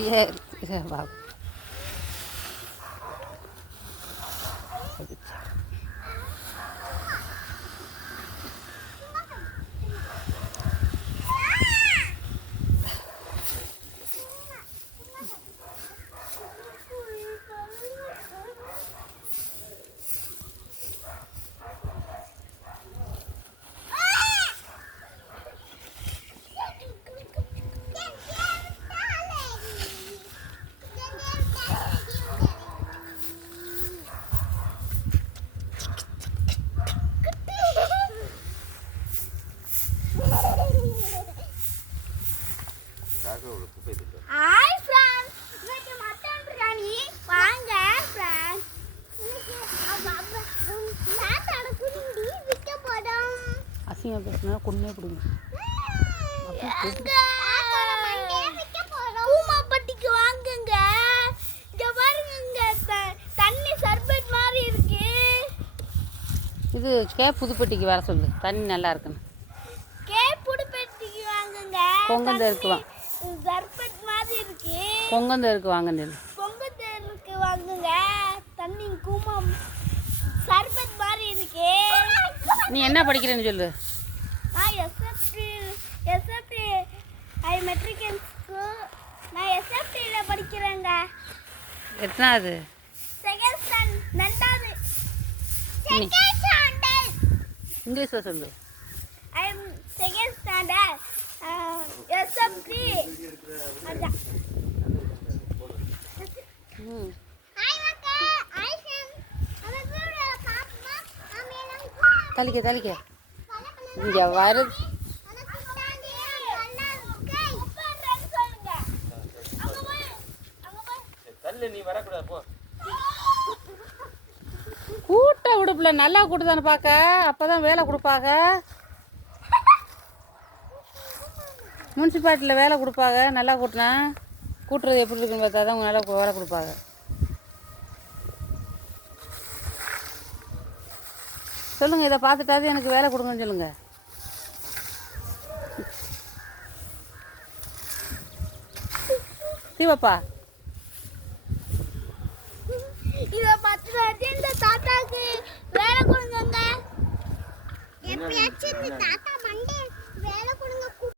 குட்டியே வா hi friends, இன்னைக்கு மட்டன் பிரியாணி வாங்க ஃப்ரெண்ட்ஸ். அசிங்கம் பேசினா கொன்னே பிடிக்கும். பூமாப்பட்டிக்கு வாங்குங்க. இங்க பாருங்க, தண்ணி சர்பத் மாதிரி இருக்கு. இது புதுப்பட்டிக்கு வர சொல்லு, தண்ணி நல்லா இருக்குன்னு. புதுப்பட்டிக்கு வாங்குங்க. பொங்கந்தருக்கு வா, சர்பத் மாதிரி இருக்கு. பொங்கந்தருக்கு வாங்க. பொங்கந்தருக்கு வாங்குங்க. தண்ணி கூமம் சர்பத் மாதிரி இருக்கு. நீ என்ன படிக்கிறேன்னு சொல்லு. நான் எஸ்எஃப்டி ஐ மெட்ரிகன் ஸ்கூல். நான் எஸ்எஃப்டில படிக்கிறேங்க. எத்தனாவது? Second standard. இங்கிலீஷில் சொல்லு. I am second standard sft. அதான். தலிக்க இங்கே வரு. கூட்ட விடுப்புல நல்லா கூட்டுதானே பார்க்க, அப்போதான் வேலை கொடுப்பாங்க. முனிசிபாலிட்டியில் வேலை கொடுப்பாங்க. நல்லா கூட்டினா கூட்டுறது எப்படி இருக்குன்னு பார்த்தா தான் நல்லா வேலை கொடுப்பாங்க. சொல்லுங்கள், இதை பார்த்துட்டாது எனக்கு வேலை கொடுங்கன்னு சொல்லுங்கள். தீவப்பா, இதை பார்த்துட்டாது இந்த தாத்தாக்கு வேலை கொடுங்க. எப்பயாச்சும் இந்த தாத்தா மண்டே வேலை கொடுங்க.